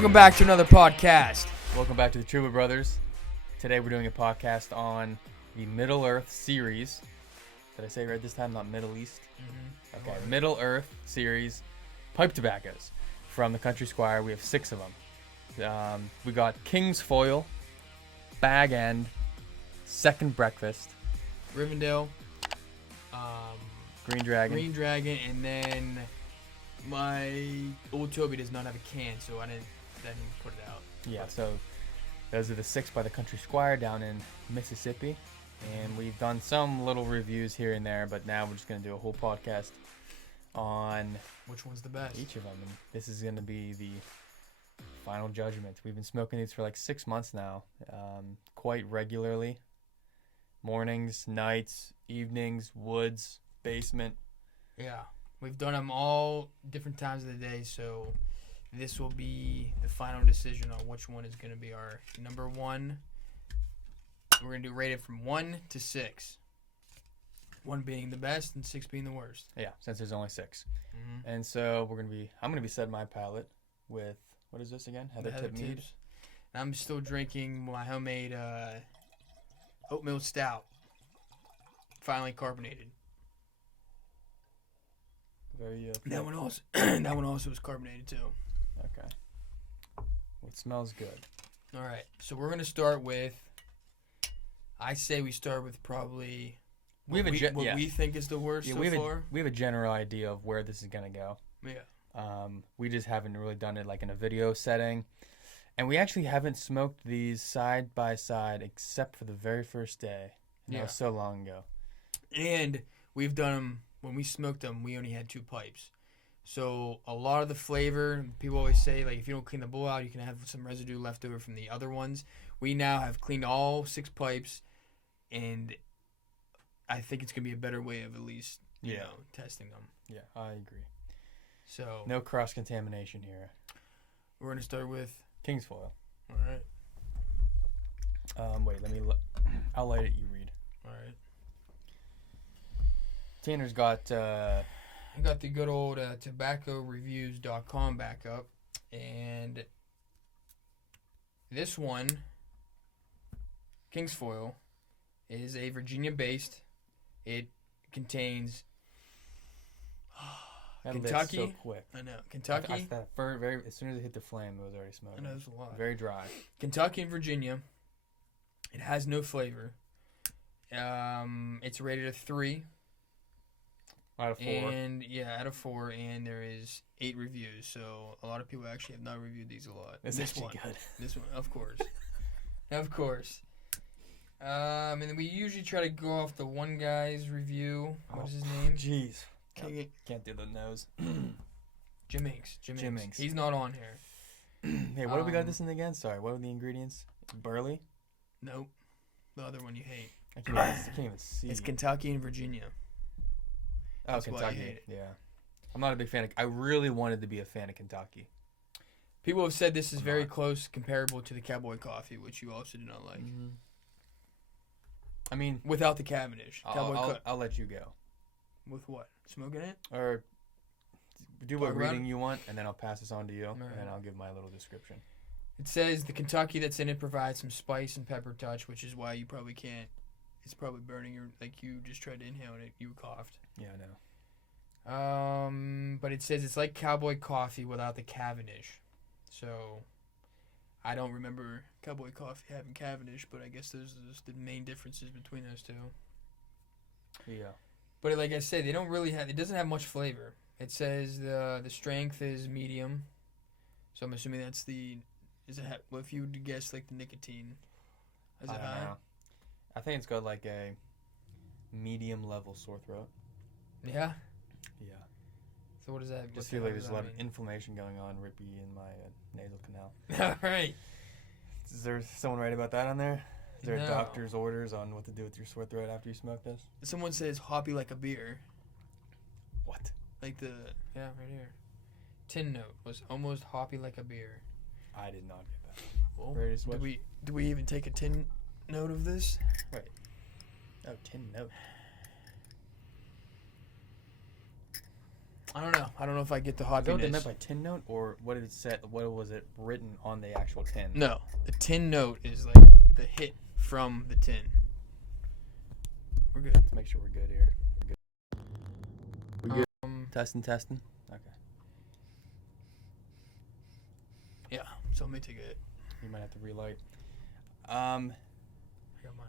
Welcome back to another podcast. Welcome back to the Chuba Brothers. Today we're doing a podcast on the Middle Earth series. Did I say it right this time? Not Middle East? Mm-hmm. Okay, Middle Earth series pipe tobaccos from the Country Squire. We have 6 of them. We got King's Foil, Bag End, Second Breakfast, Rivendell, Green Dragon, and then my old Toby does not have a can, so I didn't put it out. Yeah, so those are the 6 by the Country Squire down in Mississippi. And we've done some little reviews here and there, but now we're just going to do a whole podcast on which one's the best. Each of them. And this is going to be the final judgment. We've been smoking these for like 6 months now, quite regularly. Mornings, nights, evenings, woods, basement. Yeah, we've done them all different times of the day, so this will be the final decision on which one is going to be our number one. We're going to do rated from 1 to 6. 1 being the best and 6 being the worst. Yeah, since there's only 6. Mm-hmm. And so I'm going to be setting my palate with, what is this again? Heather Tip Mead. And I'm still drinking my homemade oatmeal stout. Finally carbonated. Very that one also was carbonated too. Okay. Well, it smells good. All right, so we're gonna start with. I say we start with probably what we think is the worst so far. We have a general idea of where this is gonna go. Yeah. We just haven't really done it like in a video setting, and we actually haven't smoked these side by side except for the very first day. And that was so long ago. And we've done them. When we smoked them, we only had 2 pipes. So a lot of the flavor, people always say, like, if you don't clean the bowl out, you can have some residue left over from the other ones. We now have cleaned all 6 pipes, and I think it's going to be a better way of at least, you know, testing them. Yeah, I agree. So no cross-contamination here. We're going to start with King's Foil. All right. Wait, I'll light it, you read. All right. Tanner's got I got the good old tobaccoreviews.com back up, and this one, King's Foil, is a Virginia-based. It contains Kentucky. So quick. I know Kentucky. As soon as it hit the flame, it was already smoking. I know, there's a lot. Very dry. Kentucky and Virginia. It has no flavor. It's rated a 3. Out of 4. Out of 4, and there is 8 reviews. So a lot of people actually have not reviewed these a lot. This one, good. This one, of course, of course. And we usually try to go off the one guy's review. What's his name? Jeez, can't do the nose. Jim Inks. He's not on here. Hey, what do we got this in again? Sorry, what are the ingredients? Burley? Nope. The other one you hate. I can't even see. It's Kentucky and Virginia. That's Kentucky. Yeah. I'm not a big fan I really wanted to be a fan of Kentucky. People have said this is very close, comparable to the Cowboy Coffee, which you also do not like. Mm-hmm. I mean, without the Cavendish. I'll let you go. With what? Smoking it? Or do what reading you want, and then I'll pass this on to you, and I'll give my little description. It says the Kentucky that's in it provides some spice and pepper touch, which is why you probably can't. It's probably burning your, like you just tried to inhale it, you coughed. Yeah, I know. But it says it's like Cowboy Coffee without the Cavendish. So, I don't remember Cowboy Coffee having Cavendish, but I guess those are the main differences between those two. Yeah. But like I said, it doesn't have much flavor. It says the strength is medium. So I'm assuming that's if you would guess like the nicotine. Is it high? Know. I think it's got like a medium level sore throat. Yeah? Yeah. So what does that? Just feel like there's a lot of inflammation going on, Rippy, in my nasal canal. All right. Is there someone right about that on there? Is there No. a doctor's orders on what to do with your sore throat after you smoke this? Someone says hoppy like a beer. What? Like right here. Tin note was almost hoppy like a beer. I did not get that. Well, do we even take a tin note of this? Wait. Oh, tin note. I don't know. I don't know if I get the Is that what they hoppiness. meant by tin note, or what did it say? What was it written on the actual tin? No, the tin note is like the hit from the tin. We're good. Let's make sure we're good here. We good? Testing. Okay. Yeah. So let me take it. You might have to relight. I got mine.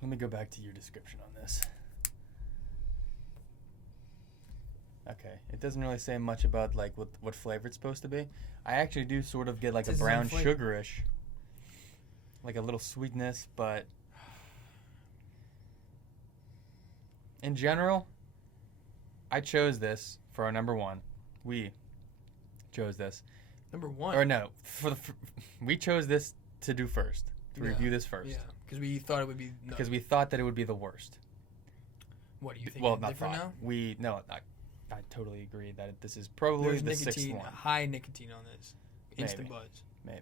Let me go back to your description on this. Okay, it doesn't really say much about like what flavor it's supposed to be. I actually do sort of get like a brown sugarish, like a little sweetness, but in general, I chose this for our number one. We chose this. Number one. Or no, we chose this to do first, to review this first. Yeah, because we thought it would be. No. Because we thought that it would be the worst. What do you think? Well, it's not different thought. now? I totally agree that this is probably There's the nicotine, sixth one. high nicotine on this. Instant Maybe. buzz.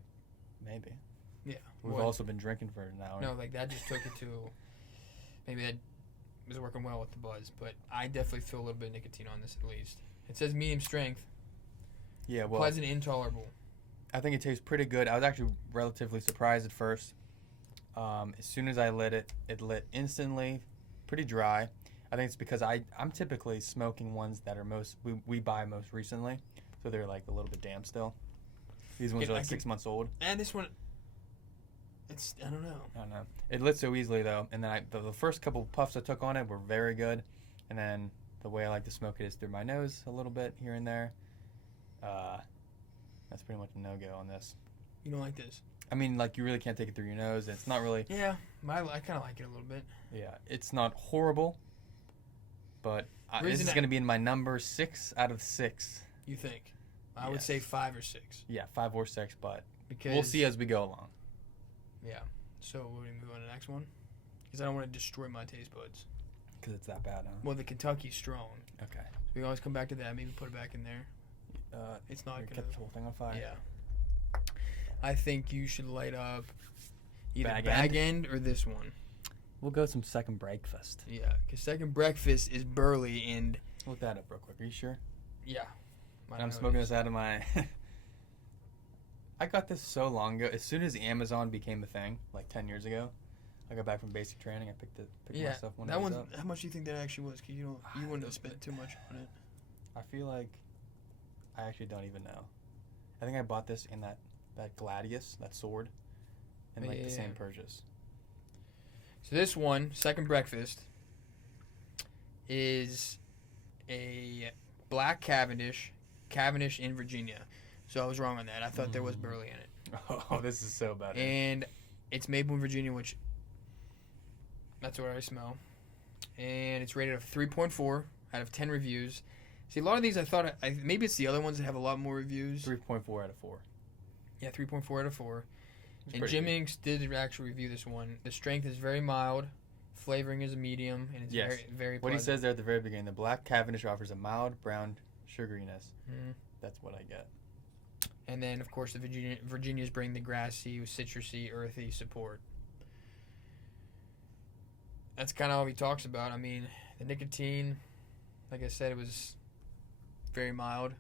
Maybe. Yeah. We've also been drinking for an hour. No, like that just took it to. Maybe that was working well with the buzz, but I definitely feel a little bit of nicotine on this at least. It says medium strength. Yeah, well, Pleasant, intolerable. I think it tastes pretty good. I was actually relatively surprised at first. As soon as I lit it, it lit instantly. Pretty dry. I think it's because I'm typically smoking ones that are we buy most recently, so they're like a little bit damp still. These ones are like 6 months old. And this one, I don't know. I don't know. It lit so easily though, and then the first couple puffs I took on it were very good, and then the way I like to smoke it is through my nose a little bit here and there. That's pretty much a no-go on this. You don't like this? I mean, like you really can't take it through your nose. It's not really. Yeah, I kind of like it a little bit. Yeah, it's not horrible, but this is going to be in my number 6 out of 6. You think? I would say 5 or 6. Yeah, 5 or 6, but because we'll see as we go along. Yeah. So will we move on to the next one? Because I don't want to destroy my taste buds. Because it's that bad, huh? Well, the Kentucky's strong. Okay. So we can always come back to that. Maybe put it back in there. It's not going to kept the whole thing on fire. Yeah. I think you should light up either Bag End or this one. We'll go some second breakfast. Yeah, because second breakfast is burly and. Look that up real quick. Are you sure? Yeah. I'm smoking this out of my. I got this so long ago. As soon as Amazon became a thing, like 10 years ago, I got back from basic training. I picked myself one of those up. How much do you think that actually was? Because you wouldn't have spent too much on it. I feel like I actually don't even know. I think I bought this in that gladius, that sword, in the same purchase. So this one, second breakfast, is a black Cavendish in Virginia. So I was wrong on that. I thought there was burley in it. Oh, this is so bad. And it's made in Virginia, which that's what I smell. And it's rated a 3.4 out of 10 reviews. See, a lot of these I thought, maybe it's the other ones that have a lot more reviews. 3.4 out of 4. Yeah, 3.4 out of 4. And Jim Jim Inks did actually review this one. The strength is very mild. Flavoring is a medium. And it's very, very pleasant. What he says there at the very beginning, the black Cavendish offers a mild brown sugariness. Mm-hmm. That's what I get. And then, of course, the Virginias bring the grassy, citrusy, earthy support. That's kind of all he talks about. I mean, the nicotine, like I said, it was very mild.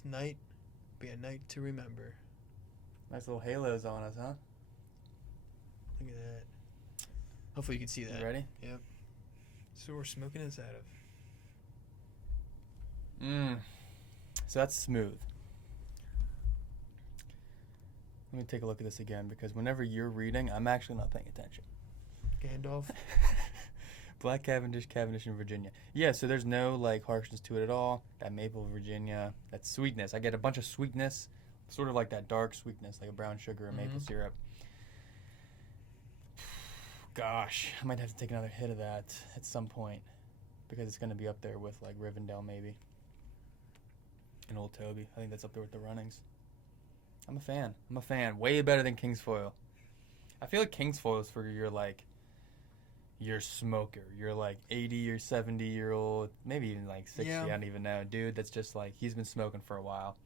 Tonight be a night to remember. Nice little halos on us, huh? Look at that. Hopefully you can see that. You ready? Yep. So we're smoking this out of. So that's smooth. Let me take a look at this again, because whenever you're reading, I'm actually not paying attention. Gandalf. Black Cavendish in Virginia. Yeah, so there's no like harshness to it at all. That maple Virginia, that sweetness. I get a bunch of sweetness, sort of like that dark sweetness, like a brown sugar or maple syrup. Gosh, I might have to take another hit of that at some point, because it's going to be up there with like Rivendell maybe. And Old Toby. I think that's up there with the runnings. I'm a fan. Way better than Kingsfoil. I feel like Kingsfoil is for your smoker. You're like 80 or 70-year-old, maybe even like 60, I don't even know. Dude, that's just like, he's been smoking for a while.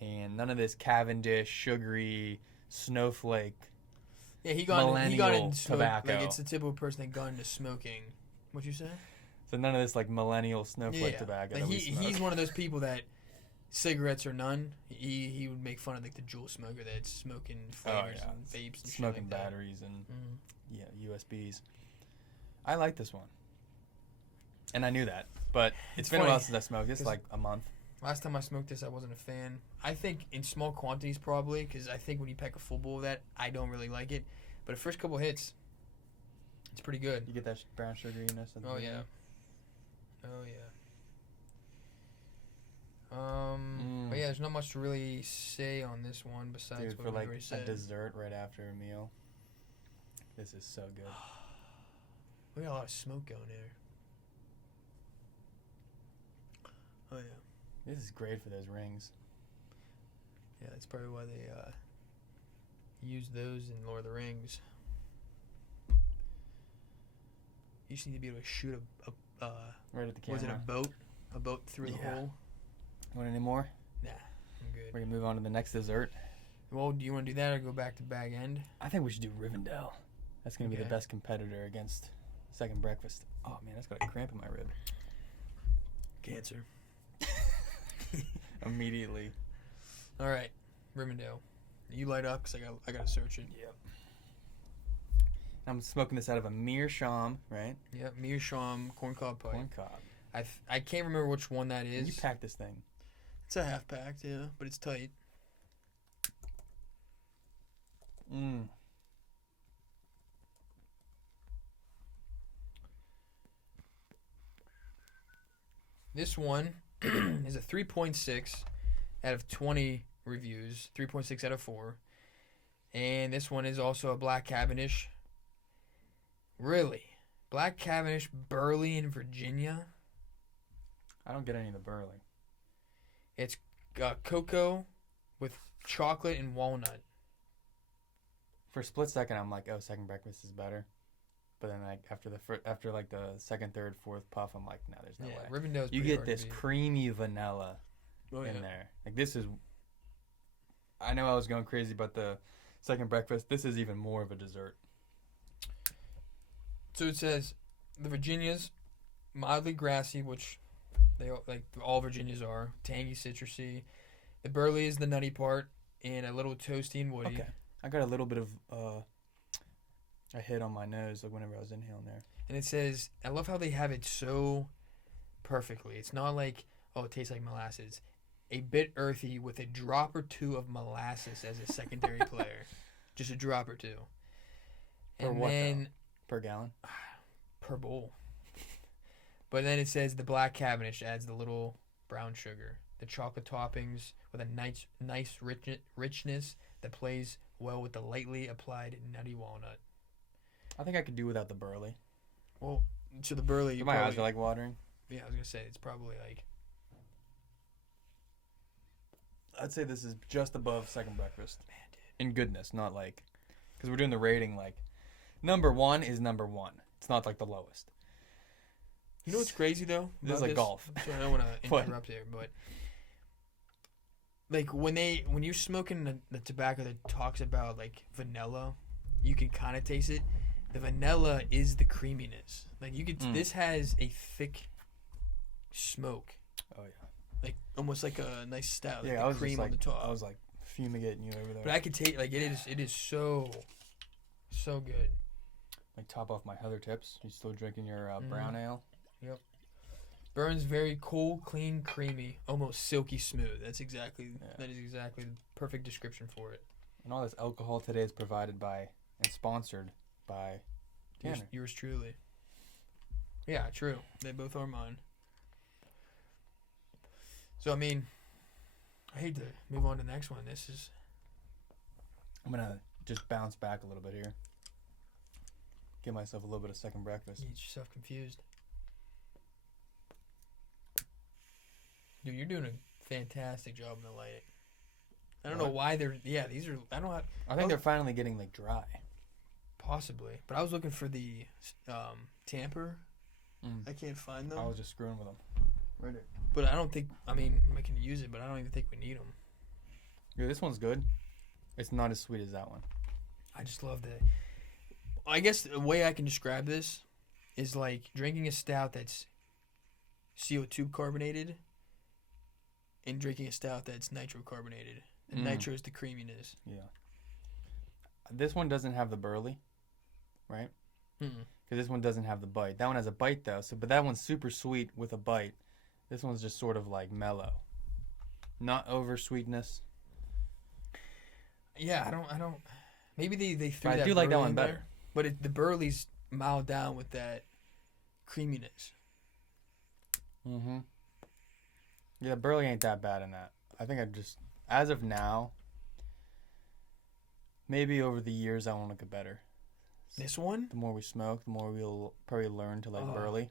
And none of this Cavendish, sugary, snowflake, Yeah, he got into tobacco. like it's the typical person that got into smoking. What'd you say? So none of this like millennial snowflake tobacco. Like that we smoke. he's one of those people that cigarettes or none. He would make fun of like the Juul smoker that's smoking flavors and vapes and smoking shit like batteries and USBs. I like this one, and I knew that, but it's been a while since I smoked. It's like a month. Last time I smoked this, I wasn't a fan. I think in small quantities probably, because I think when you pack a full bowl of that, I don't really like it. But the first couple hits, it's pretty good. You get that brown sugariness. Oh yeah. Oh yeah. But yeah, there's not much to really say on this one besides what we already said. A dessert right after a meal. This is so good. We got a lot of smoke going there. Oh yeah. This is great for those rings. Yeah, that's probably why they use those in Lord of the Rings. You just need to be able to shoot a right at the camera. Was it a boat through the hole? Want any more? Nah, I'm good. We're gonna move on to the next dessert. Well, do you want to do that or go back to Bag End? I think we should do Rivendell. That's gonna be the best competitor against Second Breakfast. Oh man, that's got a cramp in my rib. Cancer. Immediately. All right, Rivendell. You light up because I gotta search it. Yep. I'm smoking this out of a Meerschaum, right? Yep, Meerschaum corncob pipe. Corncob. I can't remember which one that is. You packed this thing. It's a half packed, yeah, but it's tight. This one is a 3.6 out of 20 reviews, 3.6 out of 4. And this one is also a Black Cavendish. Really? Black Cavendish, Burley in Virginia? I don't get any of the Burley. It's cocoa with chocolate and walnut. For a split second, I'm like, oh, Second Breakfast is better. But then, like after like the second, third, fourth puff, I'm like, no, there's no way. Rivendell's you get this creamy vanilla in there. Like this is. I know I was going crazy about the Second Breakfast. This is even more of a dessert. So it says, the Virginias, mildly grassy, which they like all Virginias are, tangy, citrusy. The Burley is the nutty part, and a little toasty and woody. Okay, I got a little bit of a hit on my nose like whenever I was inhaling there. And it says, I love how they have it so perfectly. It's not like, oh, it tastes like molasses. A bit earthy with a drop or two of molasses as a secondary player. Just a drop or two. And what, then per gallon? Per bowl. But then it says the Black Cavendish adds the little brown sugar. The chocolate toppings with a nice richness that plays well with the lightly applied nutty walnut. I think I could do without the Burley. Well, so the Burley... My eyes are like watering. Yeah, I was going to say, it's probably like... I'd say this is just above Second Breakfast. Man, dude. In goodness, not like... Because we're doing the rating like... Number one is number one. It's not like the lowest. You know what's crazy, though? This is like golf. So I don't want to interrupt here, but... Like, when you're smoking the tobacco that talks about, like, vanilla, you can kind of taste it. The vanilla is the creaminess. Like, you could... This has a thick smoke. Oh, yeah. Like, almost like a nice stout. Like yeah, I was cream just like, on the top. I was, like, fumigating you over there. But I could taste... Like, it is so good. Like, top off my Heather tips. You still drinking your brown ale? Yep. Burns very cool, clean, creamy, almost silky smooth. That is exactly the perfect description for it. And all this alcohol today is provided by and sponsored by Tanner. Yours truly. Yeah, true. They both are mine. So I mean, I hate to move on to the next one. I'm gonna just bounce back a little bit here. Give myself a little bit of Second Breakfast. You get yourself confused. Dude, you're doing a fantastic job in the lighting. I don't know why they're... Yeah, these are... I think they're finally getting, like, dry. Possibly. But I was looking for the tamper. I can't find them. I was just screwing with them. Right here. But I don't think... I mean, I can use it, but I don't even think we need them. Yeah, this one's good. It's not as sweet as that one. I just love the... I guess the way I can describe this is like drinking a stout that's CO2 carbonated and drinking a stout that's nitro carbonated. And nitro is the creaminess. Yeah. This one doesn't have the burley, right? Because this one doesn't have the bite. That one has a bite though. But that one's super sweet with a bite. This one's just sort of like mellow, not over sweetness. Yeah, I don't. Maybe they threw I that. do like that burley one in better. there, but the burley's mild down with that creaminess. Yeah, burley ain't that bad in that. I think I just, as of now, maybe over the years I want to get better. This one? The more we smoke, the more we'll probably learn to like burley.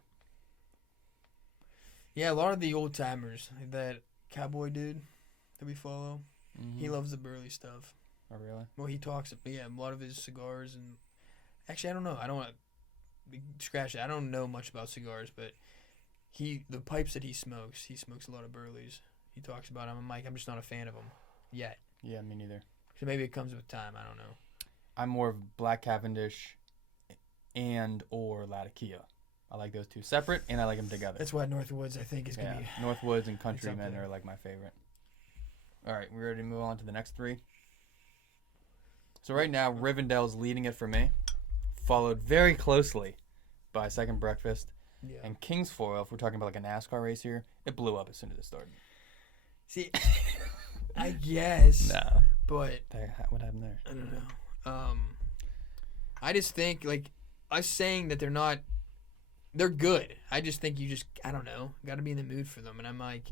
Yeah, a lot of the old timers, like that cowboy dude that we follow, he loves the burley stuff. Oh, really? Well, he talks, a lot of his cigars, and actually, I don't know. I don't scratch it. I don't know much about cigars, but the pipes that he smokes a lot of burleys. He talks about them. I'm like, I'm just not a fan of them yet. Yeah, me neither. So maybe it comes with time. I don't know. I'm more of Black Cavendish and or Latakia. I like those two separate, and I like them together. That's why Northwoods, I think, is going to be... Northwoods and Countrymen are like my favorite. All right, we ready to move on to the next three? So right now, Rivendell's leading it for me, followed very closely by Second Breakfast. Yeah. And Kingsfoil, if we're talking about like a NASCAR race here, it blew up as soon as it started. See, I guess. No. But... What happened there? I don't know. I just think, like, us saying that they're not... They're good. I just think I don't know, got to be in the mood for them. And I'm like,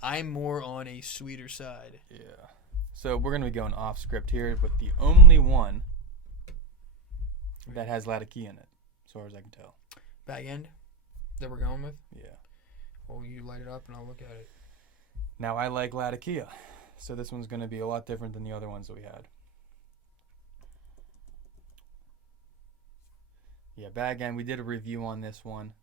I'm more on a sweeter side. Yeah. So we're going to be going off script here, but the only one that has Latakia in it, as far as I can tell. Bag end that we're going with? Yeah. Well, you light it up and I'll look at it. Now, I like Latakia, so this one's going to be a lot different than the other ones that we had. Yeah, bag end. We did a review on this one,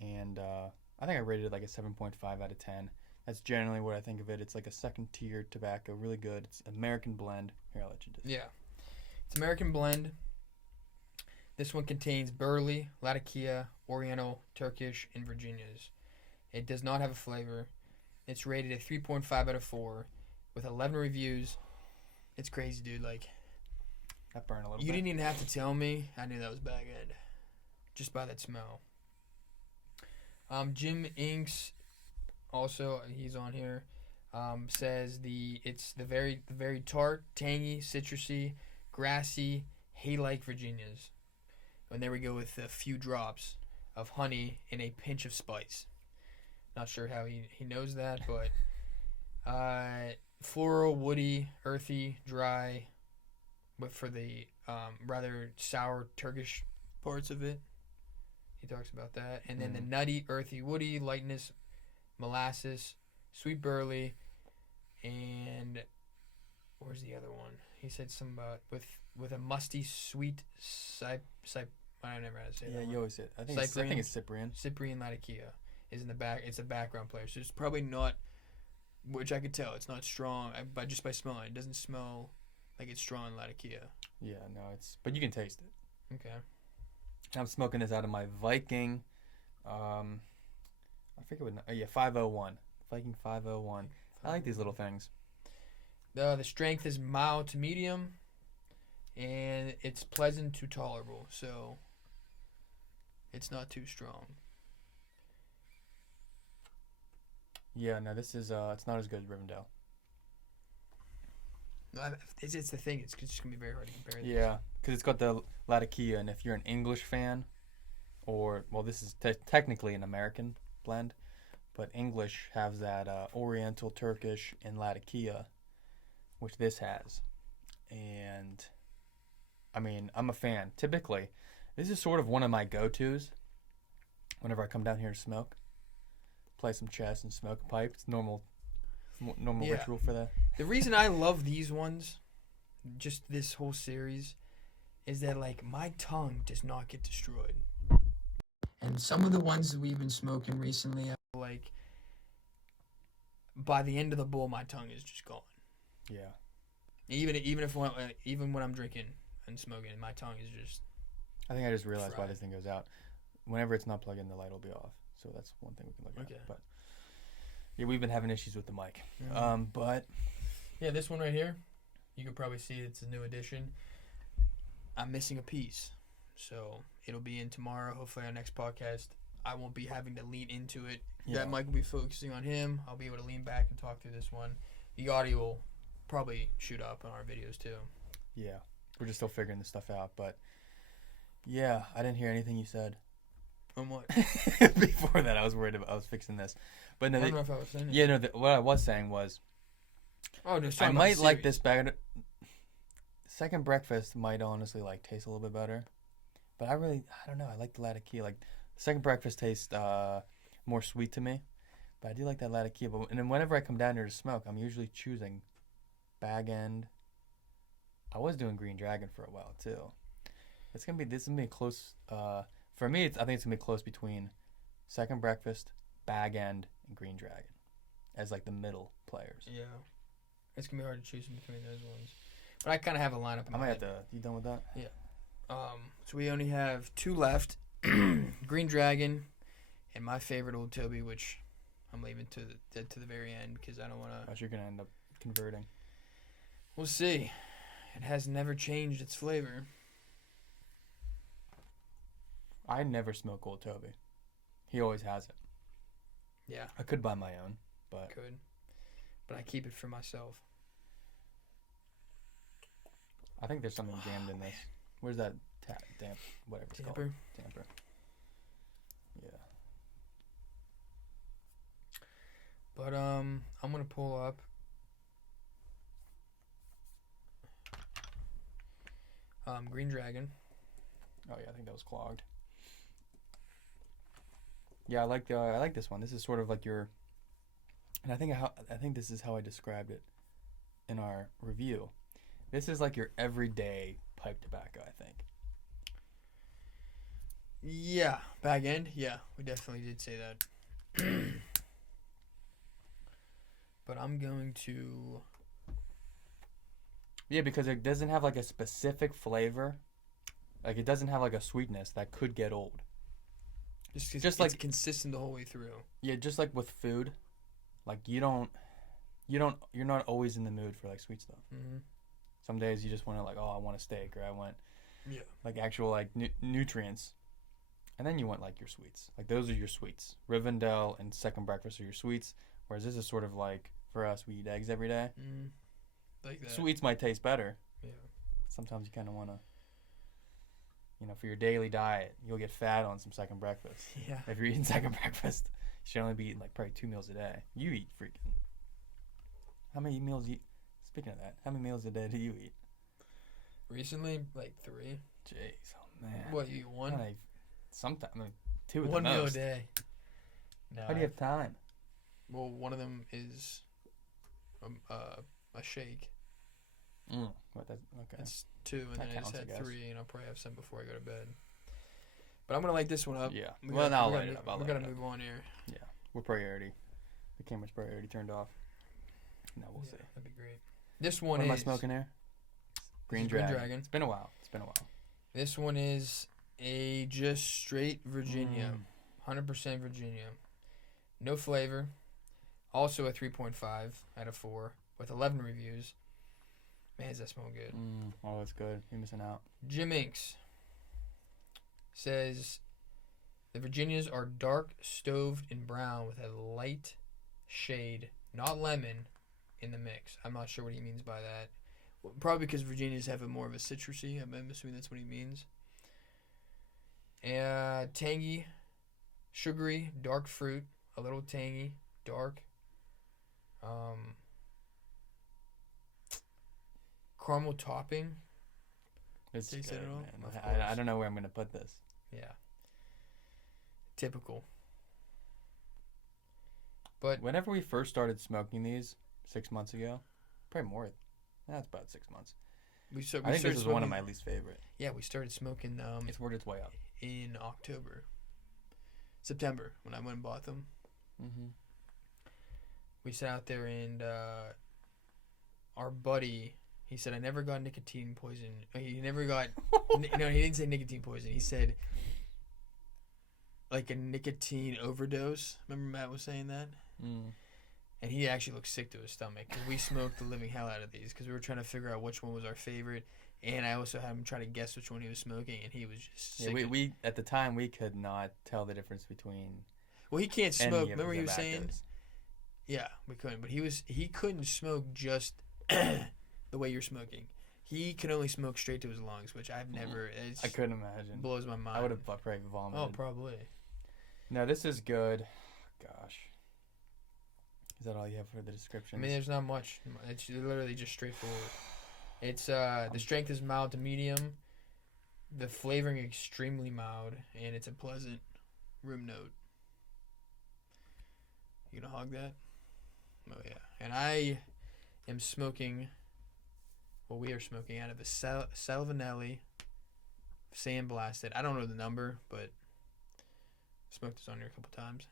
and I think I rated it like a 7.5 out of 10. That's generally what I think of it. It's like a second-tier tobacco, really good. It's American blend. Here, I'll let you do this. Yeah. It's American blend. This one contains burley, Latakia, Oriental, Turkish, and Virginias. It does not have a flavor. It's rated a 3.5 out of 4 with 11 reviews. It's crazy, dude. Like, that burned a little bit. You didn't even have to tell me. I knew that was bag end just by that smell. Jim Inks, also he's on here, says it's the very tart, tangy, citrusy, grassy, hay-like Virginias. And there we go with a few drops of honey and a pinch of spice. Not sure how he knows that, but floral, woody, earthy, dry, but for the rather sour Turkish parts of it. He talks about that. And then the nutty, earthy, woody, lightness, molasses, sweet burley, and where's the other one? He said something about with a musty, sweet I never had to say that. Yeah, one. You always say it. I think it's Cyprian. Cyprian Latakia is in the back. It's a background player, so it's probably not, which I could tell, it's not strong, but just by smelling, it doesn't smell like it's strong Latakia. Yeah, no, but you can taste it. Okay. I'm smoking this out of my Viking. I forget what. 501. Viking 501. I like these little things. The strength is mild to medium, and it's pleasant to tolerable. So it's not too strong. Yeah, no, this is it's not as good as Rivendell. It's the thing. It's just gonna be very hard to compare. Yeah, because it's got the Latakia, and if you're an English fan, this is technically an American blend, but English has that Oriental, Turkish, and Latakia, which this has, and I mean, I'm a fan. Typically, this is sort of one of my go-tos whenever I come down here to smoke. Play some chess and smoke a pipe. It's normal ritual for that. The reason I love these ones, just this whole series, is that like my tongue does not get destroyed. And some of the ones that we've been smoking recently, I feel like by the end of the bowl, my tongue is just gone. Yeah. Even when I'm drinking and smoking, my tongue is just. I think I just realized why fried. this thing goes out. Whenever it's not plugged in, the light will be off. so that's one thing we can look Okay. at. But yeah, we've been having issues with the mic. Mhm. But Yeah, this one right here, you can probably see it's a new edition. I'm missing a piece, so it'll be in tomorrow. Hopefully, our next podcast, I won't be having to lean into it. yeah, That Mike will be focusing on him. I'll be able to lean back and talk through this one. The audio will probably shoot up on our videos too. yeah, we're just still figuring this stuff out. But yeah, I didn't hear anything you said. On what? Before that, I was worried about. I was fixing this, but no, I don't know if I was saying it. yeah, no. What I was saying was, Oh, just I talking about might the like series. this better. Second breakfast might honestly like taste a little bit better, but I don't know. I like the Latakia. Like second breakfast tastes more sweet to me, but I do like that Latakia. But and then whenever I come down here to smoke, I'm usually choosing Bag End. I was doing Green Dragon for a while too. This is gonna be a close. For me, I think it's gonna be close between Second Breakfast, Bag End, and Green Dragon, as like the middle players. Yeah, it's gonna be hard to choose in between those ones. But I kind of have a lineup in I my might have head. to. You done with that? So we only have 2 left: Green Dragon, and my favorite Old Toby, which I'm leaving to the very end because I don't want to. Gosh, you're gonna end up converting. We'll see. It has never changed its flavor. I never smoke Old Toby. He always has it. Yeah, I could buy my own, but could, but I keep it for myself. I think there's something jammed in this. Where's that damp, whatever it's Tamper. called? Tamper. Yeah. But I'm gonna pull up. Green Dragon. Oh yeah, I think that was clogged. Yeah, I like this one. This is sort of like your, and I think this is how I described it in our review. This is like your everyday pipe tobacco, I think. Yeah, Bag End. Yeah, we definitely did say that. But I'm going to. Yeah, because it doesn't have like a specific flavor. Like it doesn't have like a sweetness that could get old. Just Just it's like- consistent the whole way through. Yeah, just like with food, like you're not always in the mood for like sweet stuff. Mm-hmm. Some days you just want to like, oh, I want a steak or I want Yeah. like actual like nutrients, and then you want like your sweets. Like those are your sweets. Rivendell and Second Breakfast are your sweets. Whereas this is sort of like for us, we eat eggs every day. Mm. Like that. Sweets might taste better. Yeah. Sometimes you kind of want to, for your daily diet, you'll get fat on some Second Breakfast. Yeah. If you're eating Second Breakfast, you should only be eating like probably 2 meals a day. You eat freaking. How many meals you? Speaking of that, how many meals a day do you eat? Recently, like 3. Jeez, oh man. What, you eat 1? Sometimes 2 at the 1 meal a most. day. No. How do you have time? Well, one of them is a shake. What? That's okay. It's 2, and That then I just counts, I had guess. 3, and I'll probably have some before I go to bed. But I'm gonna light this one up. Yeah. We Well, gotta- now I'll we're light gonna- it up. We're gonna move on here. We're probably already. The camera's probably already turned off. No, we'll see. That'd be great. This one What is. am I smoking here? Green Green Dragon. Dragon. It's been a while. This one is a just straight Virginia, 100% Virginia, no flavor. Also a 3.5 out of 4 with 11 reviews. Man, does that smell good. Oh, that's good. You're missing out. Jim Inks says the Virginias are dark, stoved, and brown with a light shade, not lemon, in the mix. I'm not sure what he means by that. Well, probably because Virginias have a more of a citrusy. I'm assuming that's what he means. Tangy, sugary, dark fruit, a little tangy, dark. Caramel topping. It's Taste good, it at all? man. Of I course. don't know where I'm gonna put this. Yeah. Typical. But Whenever we first started smoking these 6 months ago, probably more. That's about 6 months. we I think started this is one of smoking- my least favorite. Yeah, we started smoking It's worked its way up. in September, when I went and bought them. Mm-hmm. We sat out there and our buddy, he said, I never got nicotine poison. He never got, no, he didn't say nicotine poison. He said, like a nicotine overdose. Remember Matt was saying that? And he actually looked sick to his stomach. 'Cause we smoked the living hell out of these because we were trying to figure out which one was our favorite. And I also had him try to guess which one he was smoking, and he was just sick. Yeah, we at the time we could not tell the difference between. Well, he can't any smoke. of Remember the he was saying? tobaccos. Yeah, we couldn't. But he couldn't smoke just the way you're smoking. He could only smoke straight to his lungs, which I've never. I couldn't imagine. Blows my mind. I would have probably vomited. Oh, probably. No, this is good. Gosh. Is that all you have for the description? I mean, there's not much. It's literally just straightforward. It's the strength is mild to medium. The flavoring extremely mild, and it's a pleasant room note. You gonna hog that? Oh yeah. And I am smoking. Well, we are smoking out of the Salvinelli sandblasted. I don't know the number, but smoked this on here a couple times.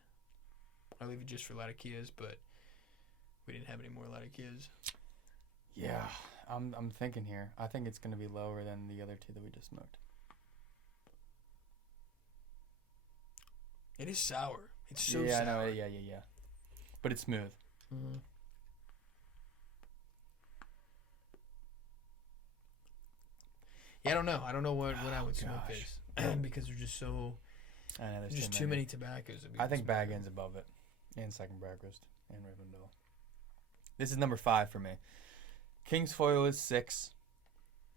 I leave it just for Latakias, but we didn't have any more Latakias. Yeah, I'm thinking here. I think it's gonna be lower than the other two that we just smoked. It is sour. It's so yeah, sour. Yeah. But it's smooth. Mm-hmm. Yeah, I don't know. I don't know what I would smoke this because they're just so. I know there's just too many tobaccos. I think Bag End's above it, and Second Breakfast, and Rivendell. This is number 5 for me. King's Foil is 6.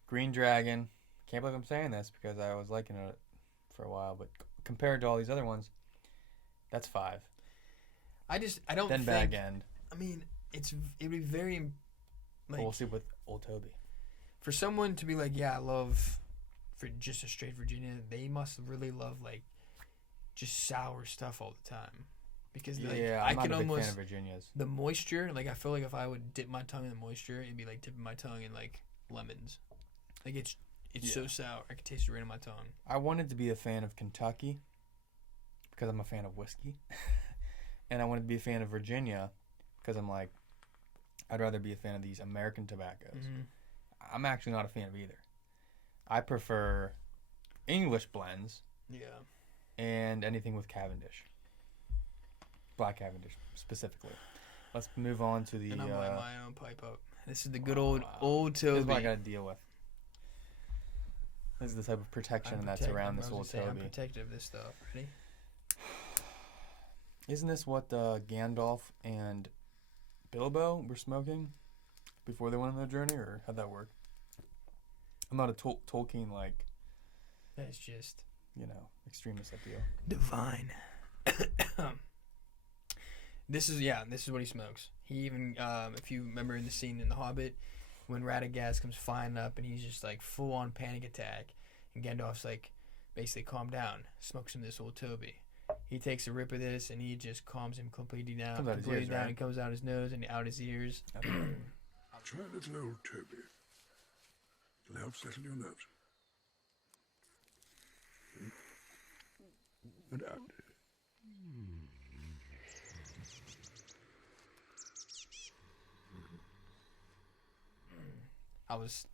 Green Dragon. Can't believe I'm saying this because I was liking it for a while, but compared to all these other ones, that's 5. I don't then think. Bag End. I mean, it'd be very. Like, we'll see with Old Toby. For someone to be like, yeah, I love for just a straight Virginia, they must really love like just sour stuff all the time. Because like, I'm not a big fan of Virginias. The moisture, like I feel like if I would dip my tongue in the moisture, it'd be like dipping my tongue in like lemons. Like it's so sour, I could taste it right in my tongue. I wanted to be a fan of Kentucky because I'm a fan of whiskey, and I wanted to be a fan of Virginia because I'm like, I'd rather be a fan of these American tobaccos. Mm-hmm. I'm actually not a fan of either. I prefer English blends. Yeah. And anything with Cavendish. Black Cavendish, specifically. Let's move on to the... And I'm lighting my own pipe up. This is the good old Toby. This is what I got to deal with. This is the type of protection that's around this old Toby. I'm protective of this stuff. Ready? Isn't this what Gandalf and Bilbo were smoking before they went on their journey, or how'd that work? I'm not a Tolkien, like... That's just... extremist deal. Divine. This is what he smokes. He even, if you remember in the scene in The Hobbit, when Radagast comes flying up and he's just like full on panic attack, and Gandalf's like, basically calm down, smoke some of this old Toby. He takes a rip of this and he just calms him completely down. Comes out his ears, right? It comes out his nose and out his ears. Try a little old Toby. It'll help settle your nerves. And out. I was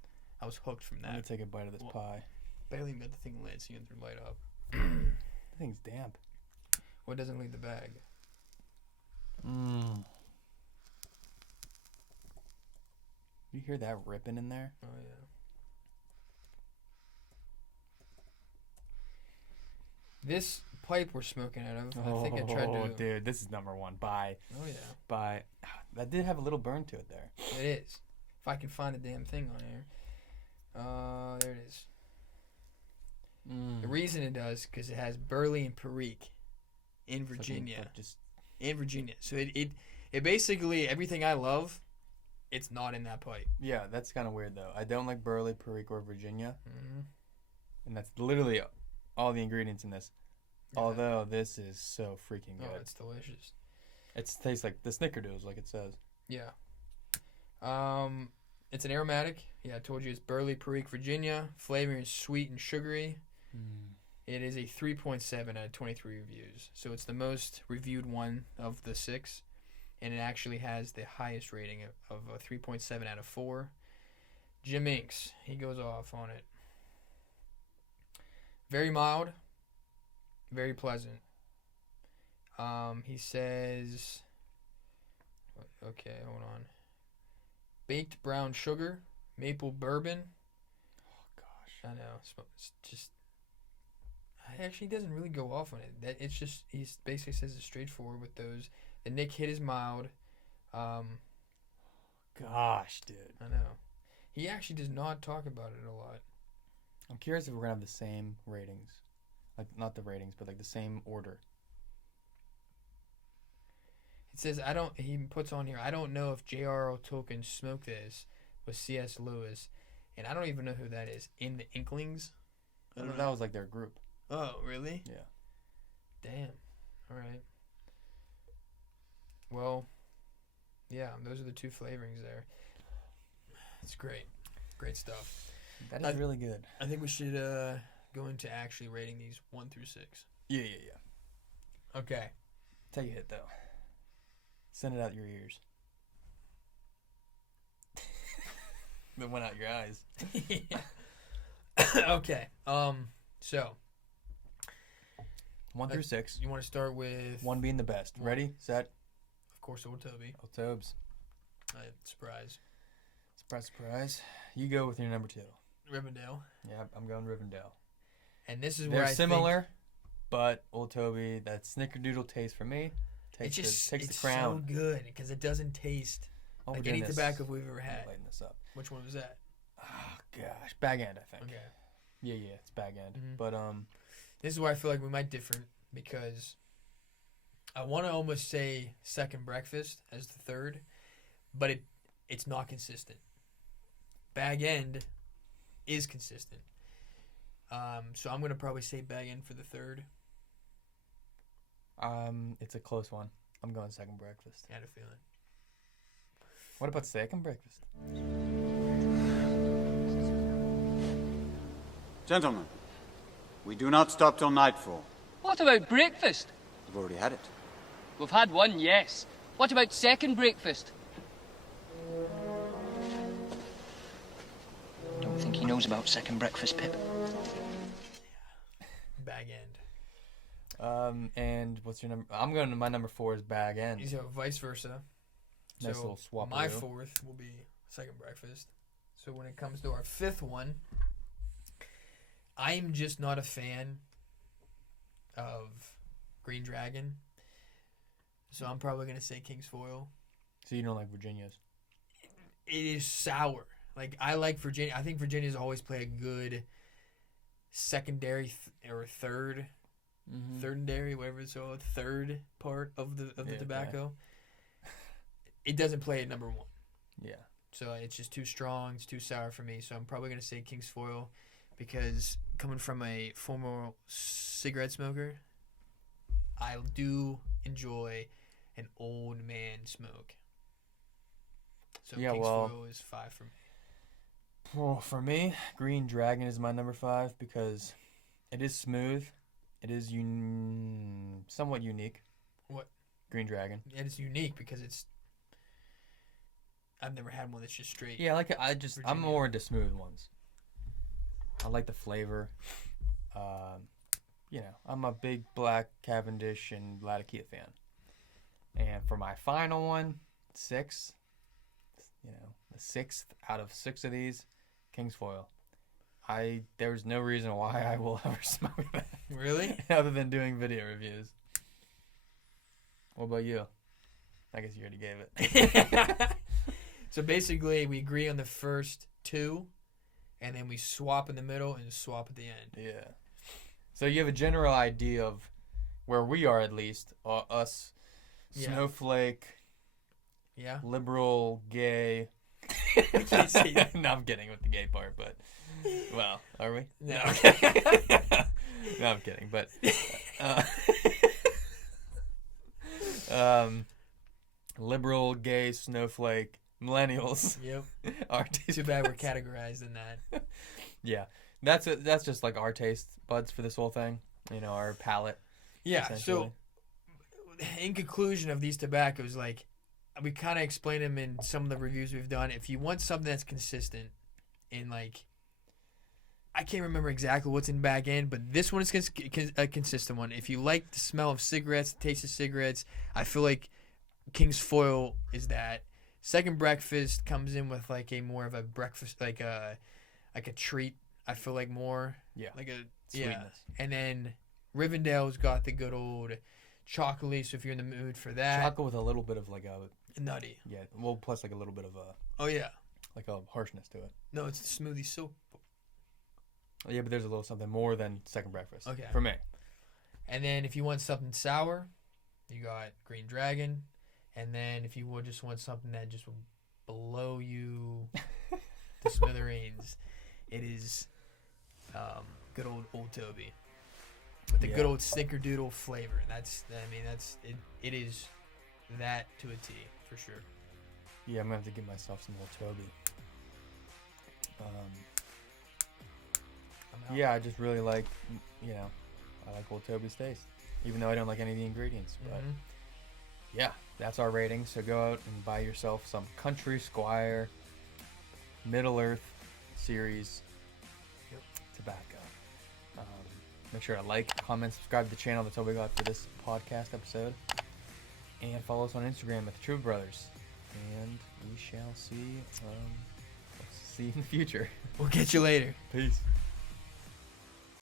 hooked from I'm going that. to take a bite of this pie. Barely even got the thing lit, so you can light up. The thing's damp. What doesn't leave the bag? You hear that ripping in there? Oh yeah. This pipe we're smoking out of, I think I tried to... Oh, dude, this is number 1. Bye. Oh, yeah. Bye. That did have a little burn to it there. It is. If I can find the damn thing on here. There it is. The reason it does, because it has Burley and Perique in Virginia. In Virginia. So it basically, everything I love, it's not in that pipe. Yeah, that's kind of weird, though. I don't like Burley, Perique, or Virginia. Mm-hmm. And that's literally all the ingredients in this. Yeah. Although this is so freaking good. Oh, it's delicious. It tastes like the Snickerdoodles, like it says. Yeah. It's an aromatic. Yeah, I told you it's Burley, Perique, Virginia. Flavoring is sweet and sugary. It is a 3.7 out of 23 reviews. So it's the most reviewed one of the 6. And it actually has the highest rating of a 3.7 out of 4. Jim Inks, he goes off on it. Very mild. Very pleasant. He says, okay, hold on. Baked brown sugar, maple bourbon. Oh gosh. I know. It's just. Actually, he doesn't really go off on it. That it's just he basically says it's straightforward with those. The Nick hit is mild. Gosh, dude. I know. He actually does not talk about it a lot. I'm curious if we're gonna have the same ratings, like not the ratings, but like the same order. It says I don't. He puts on here. I don't know if J.R.R. Tolkien smoked this with C.S. Lewis, and I don't even know who that is. In the Inklings. I thought that was like their group. Oh, really? Yeah. Damn. All right. Well, yeah, those are the two flavorings there. It's great. Great stuff. That is really good. I think we should go into actually rating these 1 through 6. Yeah. Okay. Take a hit though. Send it out your ears. That went out your eyes. Okay. So 1 through 6. you want to start with 1 being the best. Ready, set, of course, Old Toby. Old Tobes. Surprise. Surprise. You go with your number 2. Rivendell. Yeah, I'm going Rivendell. And this is where They're I similar, but Old Toby, that snickerdoodle taste for me, takes the crown. So good because it doesn't taste Oh, like we're any doing this. tobacco we've ever I'm had. lighting this up. Which one was that? Oh gosh, Bag End, I think. Okay. Yeah, it's Bag End. Mhm. But This is where I feel like we might differ because I want to almost say Second Breakfast as the third, but it's not consistent. Bag End is consistent. So I'm going to probably say Bag End for the third. it's a close one. I'm going Second Breakfast. I had a feeling. What about Second Breakfast? Gentlemen, we do not stop till nightfall. What about breakfast? We've already had it. We've had one, yes. What about second breakfast? Don't think he knows about second breakfast, Pip. Bag End. And what's your number? I'm going to my number 4 is Bag End. So vice versa. Nice So little swap. my fourth will be Second Breakfast. So when it comes to our fifth one, I'm just not a fan of Green Dragon. So I'm probably going to say King's Foil. So you don't like Virginia's? It is sour. Like, I like Virginia. I think Virginia's always play a good secondary or third, thirdary, whatever it's called, third part of the tobacco. It doesn't play at number 1. Yeah. So it's just too strong. It's too sour for me. So I'm probably going to say King's Foil because coming from a former cigarette smoker, I do enjoy an old man smoke. So Yeah, King's well, Foil is 5 for me. Well, for me, Green Dragon is my number 5 because it is smooth. It is somewhat unique. What? Green Dragon. And it's unique because it's... I've never had one that's just straight. Yeah, I'm Virginia. more into smooth ones. I like the flavor. I'm a big Black Cavendish and Latakia fan. And for my final one, 6, the 6th out of 6 of these, King's Foil. There's no reason why I will ever smoke that. Really? Other than doing video reviews. What about you? I guess you already gave it. So basically, we agree on the first 2, and then we swap in the middle and swap at the end. Yeah. So you have a general idea of where we are, at least. Us, Yeah. snowflake, Yeah? liberal, gay. can't say that. No, I'm kidding with the gay part, but... Well, are we? No. No, I'm kidding, but... liberal, gay, snowflake, millennials. Yep. Our taste Too bad we're buds. categorized in that. Yeah, that's just like our taste buds for this whole thing. Our palate. Yeah, so essentially. in conclusion of these tobaccos, like, we kind of explain them in some of the reviews we've done. If you want something that's consistent and, like, I can't remember exactly what's in the back end, but this one is a consistent one. If you like the smell of cigarettes, the taste of cigarettes, I feel like King's Foil is that. Second Breakfast comes in with like a more of a breakfast, like a treat. I feel like more like a Sweetness. And then Rivendell's got the good old chocolate. So if you're in the mood for that, Chocolate with a little bit of like a nutty. yeah, well plus like a little bit of a Oh yeah, like a harshness to it. no, it's the smoothie soap. Yeah, but there's a little something more than Second Breakfast. Okay. For me. And then if you want something sour, you got Green Dragon. And then if you would just want something that just will blow you to smithereens, it is good old Toby with the good old snickerdoodle flavor. That's it. It is that to a T for sure. Yeah, I'm gonna have to give myself some Old Toby. I'm out. Yeah, I just really like, I like Old Toby's taste, even though I don't like any of the ingredients. But Mhm. yeah, that's our rating. So go out and buy yourself some Country Squire Middle Earth series tobacco. Make sure to like, comment, subscribe to the channel. That's all we got for this podcast episode. And follow us on Instagram at the Chuba Brothers. And we shall see you in the future. We'll catch you later. Peace.